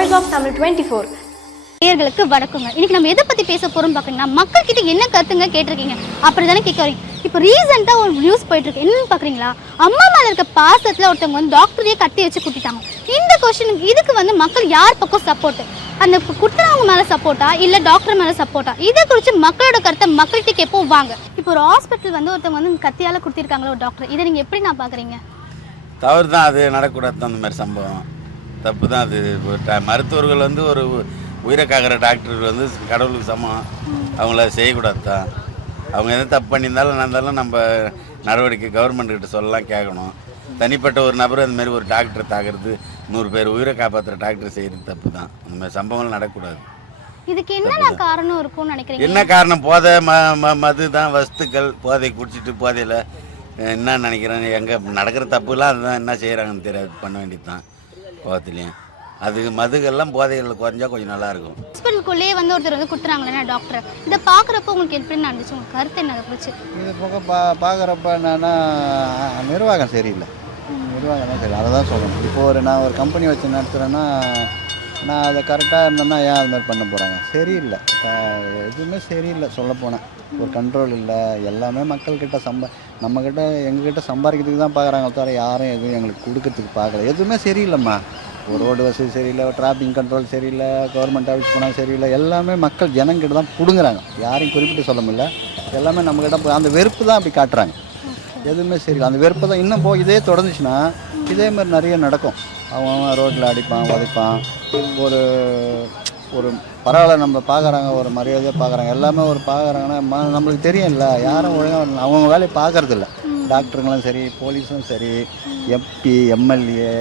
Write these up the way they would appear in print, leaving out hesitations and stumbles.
Voice of Tamil 24. நேயர்களுக்கு வணக்கங்க. இன்னைக்கு நம்ம எதை பத்தி பேச போறோம் பாத்தீங்கன்னா, மக்கள் கிட்ட என்ன கருத்துங்க கேட்டிருக்கீங்க அப்படிதானே கேட்க வரீங்க. இப்போ ரீசெண்டா ஒரு நியூஸ் போயிட்டு இருக்கு. என்னன்னு பாக்குறீங்களா, அம்மா மேல இருக்க பாசத்துல ஒருத்தவங்க வந்து டாக்டரையே கட்டி வச்சு குட்டிட்டாங்க. இந்த கொஸ்டினுக்கு இதுக்கு வந்து மக்கள் யார் பக்கம் சப்போர்ட், அந்த குத்துறவங்க மேல சப்போர்ட்டா இல்ல டாக்டர் மேல சப்போர்ட்டா, இதை குறித்து மக்களோட கருத்தை மக்கள்கிட்ட கேட்போம் வாங்க. இப்போ ஒரு ஹாஸ்பிட்டல் வந்து ஒருத்தவங்க வந்து கத்தியால குத்திருக்காங்களா ஒரு டாக்டர், இதை நீங்க எப்படி நான் பாக்குறீங்க? தவறு தான், அது நடக்கூடாது தான். அந்த மாதிரி சம்பவம் தப்பு தான். அது மருத்துவர்கள் வந்து ஒரு உயிரை காக்கிற டாக்டர் வந்து கடவுளுக்கு சமம், அவங்கள செய்யக்கூடாது தான். அவங்க எதுவும் தப்பு பண்ணியிருந்தாலும் இருந்தாலும் நம்ம நடவடிக்கை கவர்மெண்ட்கிட்ட சொல்லலாம், கேட்கணும். தனிப்பட்ட ஒரு நபர் அந்த மாதிரி ஒரு டாக்டரை தாக்குறது, 100 பேர் உயிரை காப்பாற்றுற டாக்டர் செய்கிறது தப்பு தான். அந்த மாதிரி சம்பவங்கள் நடக்கூடாது. இதுக்கு என்ன காரணம் இருக்கும்னு நினைக்கிறீங்க? என்ன காரணம்? போதை, மது தான், வஸ்துக்கள், போதை குடிச்சிட்டு போதையில் என்ன நினைக்கிறேன், எங்கே நடக்கிற தப்புலாம் அதுதான். என்ன செய்கிறாங்கன்னு தெரியாது, பண்ண வேண்டியது தான் கோவத்துலேயும். அது மதுகள்லாம் போதைகள் குறைஞ்சா கொஞ்சம் நல்லாயிருக்கும். ஹாஸ்பிட்டலுக்குள்ளேயே வந்து ஒருத்தர் வந்து குத்துறாங்களே டாக்டர், இதை பார்க்குறப்ப உங்களுக்கு எப்படி நடந்துச்சு? உங்களுக்கு கருத்து என்ன பிடிச்சி? இது போக பார்க்குறப்ப என்னன்னா நிர்வாகம் சரியில்லை. நிர்வாகம் தான் சரி, அதை தான் சொல்லணும். இப்போ நான் ஒரு கம்பெனி வச்சு நடத்துகிறேன்னா நான் அதை கரெக்டாக இருந்தேன்னா ஏன் அது மாதிரி பண்ண போகிறாங்க? சரியில்லை, எதுவுமே சரியில்லை. சொல்லப்போனால் ஒரு கண்ட்ரோல் இல்லை. எல்லாமே மக்கள்கிட்ட நம்மக்கிட்ட எங்ககிட்ட சம்பாதிக்கிறதுக்கு தான் பார்க்குறாங்க தவிர யாரும் எதுவும் எங்களுக்கு கொடுக்கறதுக்கு பார்க்கல. எதுவுமே சரியில்லைம்மா. ஒரு ரோடு வசதி சரியில்லை, டிராஃபிக் கண்ட்ரோல் சரியில்லை, கவர்மெண்ட் ஆஃபீஸ் போனால் சரியில்லை. எல்லாமே மக்கள் ஜனங்கிட்ட தான் பிடுங்குறாங்க. யாரையும் குறிப்பிட்டு சொல்ல முடியல. எல்லாமே நம்மக்கிட்ட அந்த வெறுப்பு தான் அப்படி காட்டுறாங்க. எதுவுமே சரியில்லை. அந்த வெறுப்பு தான் இன்னும் இதே தொடர்ந்துச்சுன்னா இதே மாதிரி நிறைய நடக்கும். அவன் ரோட்டில் அடிப்பான், உதைப்பான். ஒரு பரவாயில்ல, நம்ம பார்க்குறாங்க, ஒரு மரியாதையாக பார்க்குறாங்க. எல்லாமே ஒரு பார்க்குறாங்கன்னா நம்மளுக்கு தெரியும் இல்லை, யாரும் ஒழுங்காக அவங்க வேலையை பார்க்குறதில்ல. டாக்டருங்களும் சரி, போலீஸும் சரி, எம்பி, எம்எல்ஏ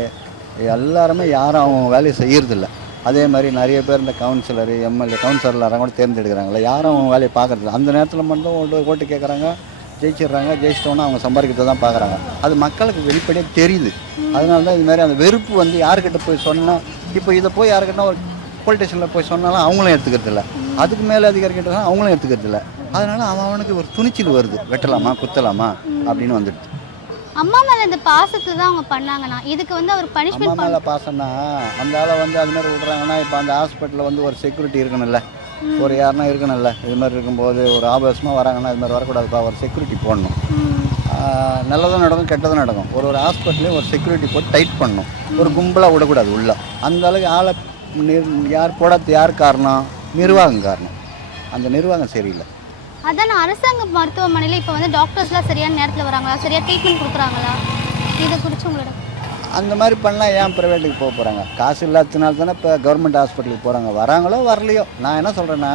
எல்லாருமே யாரும் அவங்க வேலையை செய்யறதில்ல. அதே மாதிரி நிறைய பேர் இந்த கவுன்சிலரு, எம்எல்ஏ, கவுன்சிலர் கூட தேர்ந்தெடுக்கிறாங்களே, யாரும் அவங்க வேலையை பார்க்குறதில்ல. அந்த நேரத்தில் மட்டும் ஓட்டு கேட்குறாங்க, ஜெயிச்சிடுறாங்க. ஜெயிச்சிட்டோன்னா அவங்க சம்பாதிக்கிறத தான் பார்க்குறாங்க. அது மக்களுக்கு வெளிப்படையாக தெரியுது. அதனால தான் இதுமாதிரி அந்த வெறுப்பு வந்து யாருக்கிட்ட போய் சொன்னால், இப்போ இதை போய் யாருக்கிட்ட ஒரு போலீஸ் ஸ்டேஷனில் போய் சொன்னாலும் அவங்களும் எடுத்துக்கிறதில்ல, அதுக்கு மேலே அதிகாரிக்கிட்ட அவங்களும் எடுத்துக்கிறதில்ல. அதனால அவனுக்கு ஒரு துணிச்சல் வருது, வெட்டலாமா குத்தலாமா அப்படின்னு வந்துடுது. அம்மா மேல இந்த பாசத்துல தான் அவங்க பண்ணாங்கன்னா இதுக்கு வந்து அவர் பனிஷ்மென்ட் அம்மா மேலே பாசம்னா அந்த ஆளை வந்து அது மாதிரி விடுறாங்கன்னா, இப்போ அந்த ஹாஸ்பிட்டலில் வந்து ஒரு செக்யூரிட்டி இருக்கணும்ல, ஒரு யாருன்னா இருக்கணும்ல. இது மாதிரி இருக்கும்போது ஒரு ஆபாசமாக வராங்கன்னா இது மாதிரி வரக்கூடாதுப்பா, ஒரு செக்யூரிட்டி போடணும். நல்லதும் நடக்கும், கெட்டதும் நடக்கும். ஒரு ஹாஸ்பிட்டலையும் ஒரு செக்யூரிட்டி போட்டு டைட் பண்ணணும். ஒரு கும்பலாக விடக்கூடாது உள்ள. அந்த அளவுக்கு ஆளை யார் போடாது? யார் காரணம்? நிர்வாகம் காரணம். அந்த நிர்வாகம் சரியில்லை. அதான் அரசாங்க மருத்துவமனையில் இப்போ வந்து டாக்டர்ஸ்லாம் சரியான நேரத்தில் வராங்களா, சரியாக ட்ரீட்மெண்ட் கொடுக்குறாங்களா, இதை குறித்து உங்களோட? அந்த மாதிரி பண்ணால் ஏன் ப்ரைவேட்டுக்கு போக போகிறாங்க? காசு இல்லாததுனால தானே இப்போ கவர்மெண்ட் ஹாஸ்பிட்டலுக்கு போகிறாங்க. வராங்களோ வரலையோ, நான் என்ன சொல்கிறேன்னா,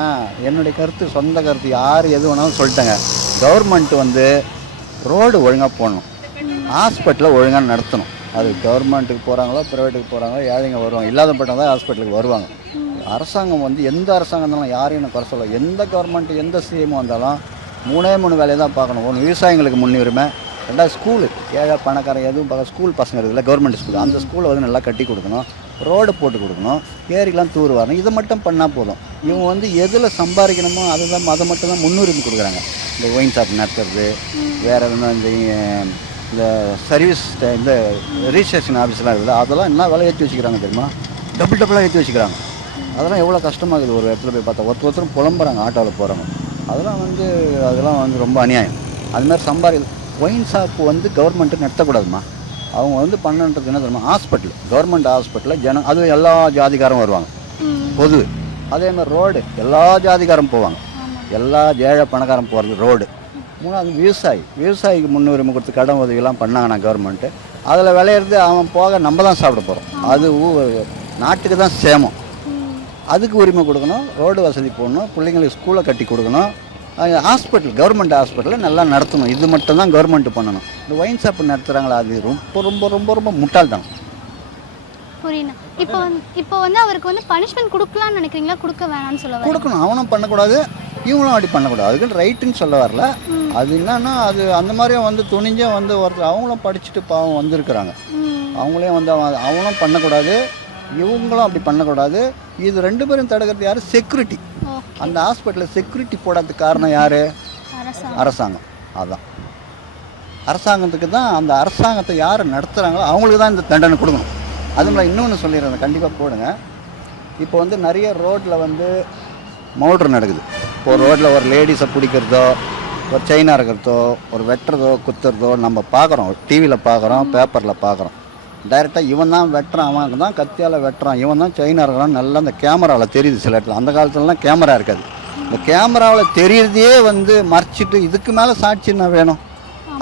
என்னுடைய கருத்து, சொந்த கருத்து, யார் எது வேணாலும் சொல்லிட்டேங்க. கவர்மெண்ட் வந்து ரோடு ஒழுங்காக போடணும், ஹாஸ்பிட்டலை ஒழுங்காக நடத்தணும். அது கவர்மெண்ட்டுக்கு போகிறாங்களோ ப்ரைவேட்டுக்கு போகிறாங்களோ ஏழைங்க வருவாங்க, இல்லாதப்பட்டவங்க தான் ஹாஸ்பிட்டலுக்கு வருவாங்க. அரசாங்கம் வந்து எந்த அரசாங்கம் இருந்தாலும் யாரையும் நான் குறை சொல்ல. எந்த கவர்மெண்ட்டு எந்த சிஎம் வந்தாலும் 3 வேலையை தான் பார்க்கணும். ஒன்று விவசாயிங்களுக்கு முன்னுரிமை, 2 ஸ்கூலு, ஏழை பணக்காரன் எதுவும் பார்க்க. ஸ்கூல் பசங்க இருக்குல்ல, கவர்மெண்ட் ஸ்கூல், அந்த ஸ்கூலை வந்து நல்லா கட்டி கொடுக்கணும், ரோடு போட்டு கொடுக்கணும், ஏரிக்கெலாம் தூர் வரணும். இதை மட்டும் பண்ணால் போதும். இவங்க வந்து எதில் சம்பாதிக்கணுமோ அதை மட்டும் தான் முன்னுரிமை கொடுக்குறாங்க. இந்த ஒயின் ஷாப் நடத்துறது, வேறு எதுனா இந்த சர்வீஸ், இந்த ரிஜிஸ்ட்ரேஷன் ஆஃபீஸ்லாம் இருக்குது, அதெல்லாம் என்ன விலை ஏற்றி வச்சுக்கிறாங்க தெரியுமா? டபுளாக ஏற்றி வச்சுக்கிறாங்க. அதெல்லாம் எவ்வளோ கஷ்டமாகுது. ஒரு இடத்துல போய் பார்த்தா ஒருத்தரும் புலம்புறாங்க, ஆட்டோவில் போகிறவங்க. அதெல்லாம் வந்து ரொம்ப அநியாயம். அதுமாதிரி ஒயின் ஷாப்பு வந்து கவர்மெண்ட்டு நடத்தக்கூடாதுமா. அவங்க வந்து பண்ணுன்றது என்ன தெரியுமா? ஹாஸ்பிட்டல், கவர்மெண்ட் ஹாஸ்பிட்டலில் அது எல்லா ஜாதிக்காரும் வருவாங்க, பொது. அதேமாதிரி ரோடு எல்லா ஜாதிக்காரும் போவாங்க, எல்லா ஏழை பணக்காரம் போகிறது ரோடு. 3வது விவசாயிக்கு முன்னுரிமை கொடுத்து கடன் உதவியெல்லாம் பண்ணாங்கன்னா கவர்மெண்ட்டு, அதில் விளையிறது அவன் போக நம்ம தான் சாப்பிட போகிறோம். அது நாட்டுக்கு தான் சேமம். அதுக்கு உரிமை கொடுக்கணும், ரோடு வசதி போடணும், பிள்ளைங்களுக்கு ஸ்கூலை கட்டி கொடுக்கணும், ஹாஸ்பிட்டல், கவர்மெண்ட் ஹாஸ்பிட்டலில் நல்லா நடத்தணும். இது மட்டும் தான் கவர்மெண்ட்டு பண்ணணும். இந்த ஒயின் ஷாப்பு நடத்துகிறாங்களா, அது ரொம்ப ரொம்ப ரொம்ப ரொம்ப முட்டாள்தான். புரியணும். இப்போ வந்து அவருக்கு வந்து பனிஷ்மெண்ட் கொடுக்கலாம்னு நினைக்கிறீங்களா, கொடுக்க வேணாம்னு சொல்ல? கொடுக்கணும். அவனும் பண்ணக்கூடாது, இவங்களும் அப்படி பண்ணக்கூடாது. அதுக்கு ரைட்டுன்னு சொல்ல வரல. அது என்னன்னா, அது அந்த மாதிரியும் வந்து துணிஞ்சே வந்து ஒருத்தர் அவங்களும் படிச்சுட்டு பாவம் வந்திருக்கிறாங்க. அவங்களே வந்து அவனும் பண்ணக்கூடாது, இவங்களும் அப்படி பண்ணக்கூடாது. இது 2 பேரும் தடுக்கிறது யார்? செக்யூரிட்டி. அந்த ஹாஸ்பிட்டலில் செக்யூரிட்டி போடாததுக்கு காரணம் யார்? அரசாங்கம். அதுதான் அரசாங்கத்துக்கு தான். அந்த அரசாங்கத்தை யார் நடத்துகிறாங்களோ அவங்களுக்கு தான் இந்த தண்டனை கொடுக்கணும். அது மாதிரி இன்னொன்று சொல்லிடுறேன், கண்டிப்பாக போடுங்க. இப்போ வந்து நிறைய ரோட்டில் வந்து மோட்ரு நடக்குது. இப்போ ரோட்டில் ஒரு லேடிஸை பிடிக்கிறதோ, ஒரு செயினாக இருக்கிறதோ, ஒரு வெட்டுறதோ குத்துறதோ நம்ம பார்க்குறோம், டிவியில் பார்க்குறோம், பேப்பரில் பார்க்குறோம். டைரெக்டாக இவன் தான் வெட்டுறான், அவன் தான் கத்தியால் வெட்டுறான், இவன் தான் செயினாக இருக்கிறான் நல்லா அந்த கேமராவில் தெரியுது. சில இடத்துல அந்த காலத்துலலாம் கேமரா இருக்காது. இந்த கேமராவில் தெரியுறதே வந்து மறைச்சிட்டு இதுக்கு மேலே சாட்சி என்ன வேணும்?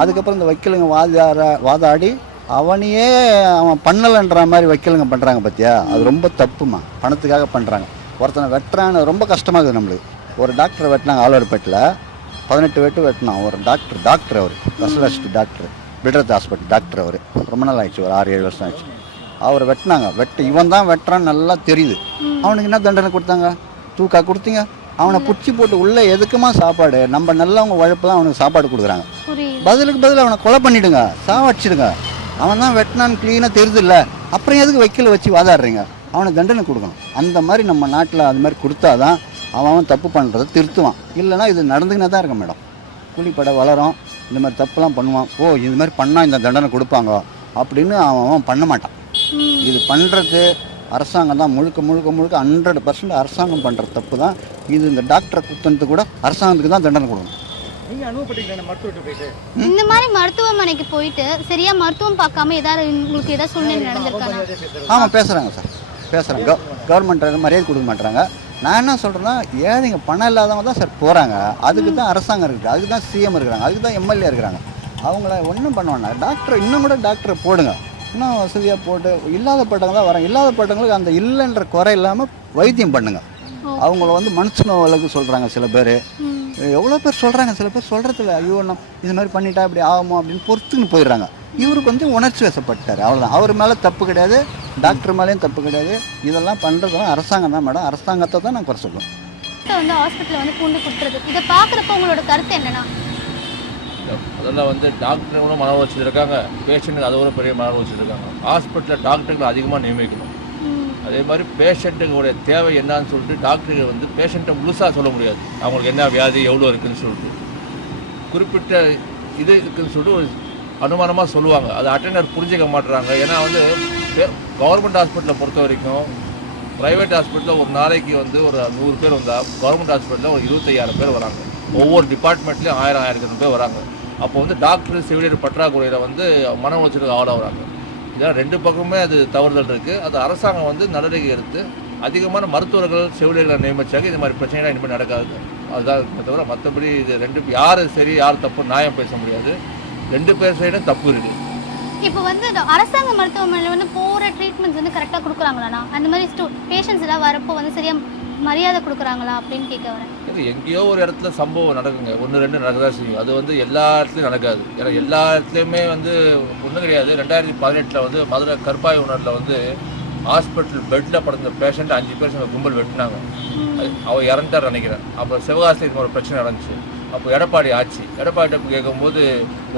அதுக்கப்புறம் இந்த வக்கீலுங்க வாதாடி அவனையே அவன் பண்ணலைன்ற மாதிரி வக்கீலுங்க பண்ணுறாங்க பார்த்தியா? அது ரொம்ப தப்புமா. பணத்துக்காக பண்ணுறாங்க. ஒருத்தனை வெட்டுறான்னு ரொம்ப கஷ்டமாக இருக்குது நம்மளுக்கு. ஒரு டாக்டரை வெட்டினாங்க ஆழ்வார்பேட்டில், 18 வெட்டு வெட்டினான். ஒரு டாக்டர் அவர் ஸ்பெஷலிஸ்ட் டாக்டர், பில்டர்த் ஹாஸ்பிட்டல் டாக்டர். அவர் ரொம்ப நாள் ஆயிடுச்சு, ஒரு 6-7 வருஷம் ஆயிடுச்சு. அவரை வெட்டினாங்க. இவன் தான் வெட்டுறான்னு நல்லா தெரியுது. அவனுக்கு என்ன தண்டனை கொடுத்தாங்க? தூக்கா கொடுத்தீங்க. அவனை பிடிச்சி போட்டு உள்ளே எதுக்குமா சாப்பாடு? நம்ம நல்லவங்க உழைப்பு தான் அவனுக்கு சாப்பாடு கொடுக்குறாங்க. பதிலுக்கு பதில் அவனை கொலை பண்ணிவிடுங்க, சாவடிச்சிடுங்க. அவன் தான் வெட்டினான்னு க்ளீனாக தெரியுது இல்லை, அப்புறம் எதுக்கு வக்கீல் வச்சு வாதாடுறீங்க? அவனுக்கு தண்டனை கொடுக்கணும். அந்த மாதிரி நம்ம நாட்டில் அது மாதிரி கொடுத்தா தான் அவன் தப்பு பண்ணுறதை திருத்துவான். இல்லைனா இது நடந்துக்கினே தான் இருக்கும் மேடம். கூலிப்படை வளரும், இந்த மாதிரி தப்புலாம் பண்ணுவான். ஓ இது மாதிரி பண்ணால் இந்த தண்டனை கொடுப்பாங்க அப்படின்னு அவன் பண்ண மாட்டான். இது பண்ணுறது அரசாங்கம் தான் முழுக்க 100% அரசாங்கம் பண்ணுற தப்பு தான் இது. இந்த டாக்டரை குத்துனது கூட அரசாங்கத்துக்கு தான் தண்டனை கொடுக்கணும். இந்த மாதிரி மருத்துவமனைக்கு போயிட்டு சரியா மருத்துவம் பார்க்காம ஏதாவது உங்களுக்கு ஏதாவது சூழ்நிலை நடந்திருக்காங்க? ஆமாம் பேசுகிறாங்க சார், பேசுகிறாங்க. கவர்மெண்ட் மரியாதை கொடுக்க மாட்டாங்க. நான் என்ன சொல்கிறேன்னா, ஏழைங்க பணம் இல்லாதவங்க தான் சார் போகிறாங்க. அதுக்கு தான் அரசாங்கம் இருக்குது, அதுக்கு தான் சிஎம் இருக்கிறாங்க, அதுக்கு தான் எம்எல்ஏ இருக்கிறாங்க. அவங்கள ஒன்றும் பண்ணுவாங்க. டாக்டர் இன்னும் கூட டாக்டரை போடுங்க, இன்னும் வசதியாக போட்டு. இல்லாதப்பட்டவங்க தான் வராங்க. இல்லாதப்பட்டவங்களுக்கு அந்த இல்லைன்ற குறை இல்லாமல் வைத்தியம் பண்ணுங்க. அவங்கள வந்து மனுஷனவளுக்கு சொல்கிறாங்க சில பேர், எவ்வளோ பேர் சொல்கிறாங்க. சில பேர் சொல்கிறதில்ல, ஐயோ நம்ம இது மாதிரி பண்ணிட்டா இப்படி ஆகுமோ அப்படின்னு பொறுத்துன்னு போயிடுறாங்க. இவருக்கு வந்து உணர்ச்சி வசப்பட்டார், அவ்வளோதான். அவர் மேலே தப்பு கிடையாது, டாக்டர் மேலேயும் தப்பு கிடையாது. இதெல்லாம் பண்ணுறதுலாம் அரசாங்கம் தான் மேடம். அரசாங்கத்தை தான் நான் குறை சொல்லுவேன். வந்து ஹாஸ்பிட்டலில் வந்து பூண்டு குத்துறது, இதை பார்க்குறப்ப உங்களோட கருத்து என்னன்னா? அதெல்லாம் வந்து டாக்டர்களும் மன உளைச்சல் இருக்காங்க, பேஷண்ட்டுக்கு அதை விட பெரிய மன உளைச்சல் இருக்காங்க. ஹாஸ்பிட்டலில் டாக்டர்கள் அதிகமாக நியமிக்கணும். அதே மாதிரி பேஷண்ட்டுங்களுடைய தேவை என்னன்னு சொல்லிட்டு டாக்டர்கள் வந்து பேஷண்ட்டை முழுசாக சொல்ல முடியாது. அவங்களுக்கு என்ன வியாதி எவ்வளோ இருக்குதுன்னு சொல்லிட்டு குறிப்பிட்ட இது இருக்குதுன்னு சொல்லிட்டு ஒரு அனுமானமாக சொல்லுவாங்க. அது அட்டெண்டர் புரிஞ்சிக்க மாட்டுறாங்க. ஏன்னா வந்து கவர்மெண்ட் ஹாஸ்பிட்டலை பொறுத்த வரைக்கும் ப்ரைவேட் ஹாஸ்பிட்டலில் ஒரு நாளைக்கு வந்து ஒரு 100 பேர் வந்தால், கவர்மெண்ட் ஹாஸ்பிட்டலில் ஒரு 25,000 பேர் வராங்க. ஒவ்வொரு டிபார்ட்மெண்ட்லேயும் 1000 பேர் வராங்க. அப்போ வந்து டாக்டர் செவிலியர் பற்றாக்குறையில் வந்து மன உளைச்சலுக்கு ஆளாகிறாங்க. இதெல்லாம் 2 பக்கமே அது தவறுதல் இருக்குது. அது அரசாங்கம் வந்து நடவடிக்கை எடுத்து அதிகமான மருத்துவர்கள் செவிலியர்களை நியமிச்சாங்க இது மாதிரி பிரச்சனைலாம் இனிமேல் நடக்காது. அதுதான் தவிர மற்றபடி இது 2 யார் சரி யார் தப்பு நியாயம் பேச முடியாது. 2 பேர் சைடும் தப்பு இருக்குது. இப்போ வந்து அரசாங்க மருத்துவமனையில் வந்து போகிற ட்ரீட்மெண்ட்ஸ் வந்து கரெக்டாக கொடுக்குறாங்களாண்ணா? அந்த மாதிரி பேஷண்ட்ஸ் எல்லாம் வரப்போ வந்து சரியாக மரியாதை கொடுக்குறாங்களா அப்படின்னு கேட்க வரேன். எங்கேயோ ஒரு இடத்துல சம்பவம் நடக்குங்க, 1-2 நடக்கதான் செய்யும். அது வந்து எல்லா இடத்துலையும் நடக்காது. ஏன்னா எல்லா இடத்துலையுமே வந்து ஒன்றும் கிடையாது. 2018 வந்து மதுரை கற்பாய் உணரில் வந்து ஹாஸ்பிட்டல் பெட்டில் படுத்த பேஷண்ட் 5 பேர் கும்பல் வெட்டினாங்க. அவர் இறந்துட்டார் நினைக்கிறேன். அப்போ சிவகாசியில் ஒரு பிரச்சனை நடந்துச்சு. அப்போ எடப்பாடி ஆட்சி, எடப்பாடி கேட்கும்போது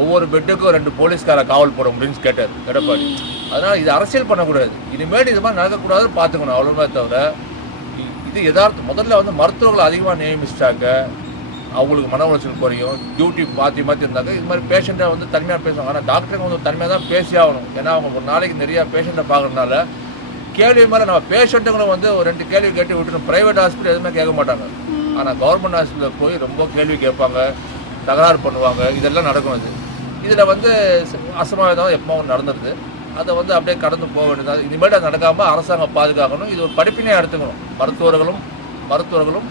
ஒவ்வொரு பெட்டுக்கும் 2 போலீஸ்கார காவல் போட முடியும்னு கேட்டார் எடப்பாடி. அதனால் இது அரசியல் பண்ணக்கூடாது. இனிமேல் இது மாதிரி நடக்கக்கூடாதுன்னு பார்த்துக்கணும், அவ்வளோமே தவிர இது யதார்த்தம். முதல்ல வந்து மருத்துவர்களை அதிகமாக நியமிச்சிட்டாங்க, அவங்களுக்கு மன உளைச்சல் குறையும். டியூட்டி மாற்றி இருந்தாங்க. இது மாதிரி பேஷண்ட்டை வந்து தனிமையாக பேசுவாங்க. ஆனால் டாக்டருங்க வந்து தனிமையாக தான் பேசி ஆகணும். ஏன்னா அவங்க ஒரு நாளைக்கு நிறையா பேஷண்ட்டை பார்க்குறதுனால கேள்வி மேலே நம்ம பேஷண்ட்டுங்களும் வந்து ஒரு 2 கேள்வி கேட்டு விட்டுணும். ப்ரைவேட் ஹாஸ்பிட்டல் எதுவுமே கேட்க மாட்டாங்க. ஆனால் கவர்மெண்ட் ஹாஸ்பிட்டலில் போய் ரொம்ப கேள்வி கேட்பாங்க, தகராறு பண்ணுவாங்க. இதெல்லாம் நடக்கும். இதில் வந்து அசம்பாவிதம் எப்பவும் நடந்துருது. அதை வந்து அப்படியே கடந்து போக வேண்டியது. இனிமேல் அது நடக்காமல் அரசாங்கம் பாதுகாக்கணும். இது ஒரு படிப்பினையாக எடுத்துக்கணும். மருத்துவர்களும்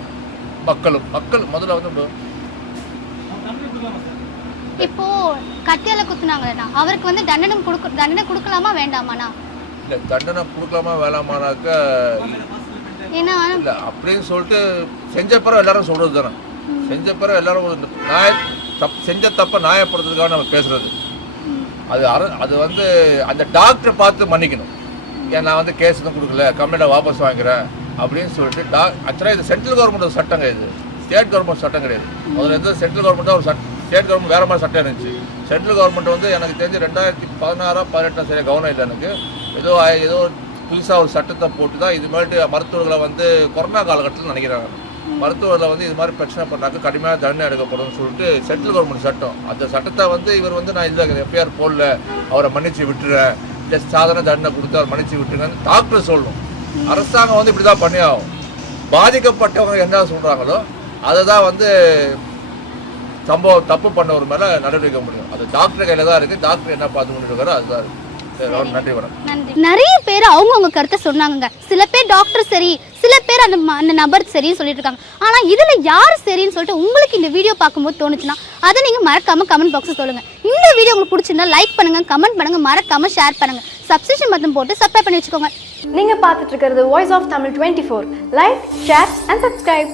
மக்கள் முதல்ல வந்து இப்போ கத்தியால குத்துனாங்கண்ணா, அவருக்கு வந்து தண்டனை கொடுக்கலாமா வேண்டாமாண்ணா? இல்லை, தண்டனை கொடுக்கலாமா வேணாமானாக்க ஏன்னா இல்லை அப்படின்னு சொல்லிட்டு செஞ்ச பிறகு எல்லாரும் சொல்கிறது தானே. செஞ்ச பிறகு எல்லாரும் செஞ்ச தப்பை நியாயப்படுத்துறதுக்காக நம்ம பேசுறது. அது வந்து அந்த டாக்டரை பார்த்து மன்னிக்கணும். ஏன் நான் வந்து கேஸ் தான் கொடுக்கல, கம்ப்ளைண்ட்டை வாபஸ் வாங்கிக்கிறேன் அப்படின்னு சொல்லிட்டு ஆக்சுவலாக இது சென்ட்ரல் கவர்மெண்ட் சட்டம் கிடையாது, ஸ்டேட் கவர்மெண்ட் சட்டம் கிடையாது. முதல்ல இருந்து சென்ட்ரல் கவர்மெண்ட்டாக ஒரு ஸ்டேட் கவர்மெண்ட் வேறு மாதிரி சட்டம் இருந்துச்சு. சென்ட்ரல் கவர்மெண்ட் வந்து எனக்கு தெரிஞ்சு 2016-18 சரியாக கவனம் இல்லை எனக்கு. ஏதோ புதுசாக ஒரு சட்டத்தை போட்டு தான் இது மாதிரி மருத்துவர்களை வந்து கொரோனா காலகட்டத்தில் நினைக்கிறாங்க. மருத்துவர்களை வந்து இது மாதிரி பிரச்சனை பண்ணாக்க கடுமையாக தண்டனை எடுக்கப்படும் சொல்லிட்டு சென்ட்ரல் கவர்மெண்ட் சட்டம். அந்த சட்டத்தை வந்து இவர் வந்து நான் இல்லை எஃப்ஐஆர் போடல, அவரை மன்னிச்சு விட்டுறேன், இல்லை சாதாரண தண்டனை கொடுத்து அவர் மன்னிச்சு விட்டுருங்கன்னு டாக்டர் சொல்லணும். அரசாங்கம் வந்து இப்படி தான் பண்ணி ஆகும். பாதிக்கப்பட்டவங்க என்ன சொல்கிறாங்களோ அதை தான் வந்து சம்பவம் தப்பு பண்ணவர் மேலே நடவடிக்கை முடியும். அது டாக்டர் கையில் தான் இருக்குது. டாக்டர் என்ன பார்த்து கொண்டு இருக்காரோ அதுதான் இருக்குது. நன்றி மேடம். நன்றி. நிறைய பேர் அவங்கவுங்க கருத்தை சொன்னாங்க. சில பேர் டாக்டர் சரி, சில பேர் அந்த நபர் சரின்னு சொல்லிட்டு இருக்காங்க. ஆனா இதுல யார் சரின்னு சொல்லிட்டு உங்களுக்கு இந்த வீடியோ பார்க்கும்போது தோணுச்சுன்னா அதை நீங்க மறக்காம கமெண்ட் பாக்ஸ்ல சொல்லுங்க. இந்த வீடியோ உங்களுக்கு பிடிச்சிருந்தா லைக் பண்ணுங்க, கமெண்ட் பண்ணுங்க, மறக்காம ஷேர் பண்ணுங்க, சப்ஸ்கிரிப்ஷன் பட்டன் போட்டு சப்ஸ்கிரைப் பண்ணி வச்சுக்கோங்க. நீங்க பார்த்துட்டு இருக்கிறது voice of Tamil 24. Like, share and subscribe.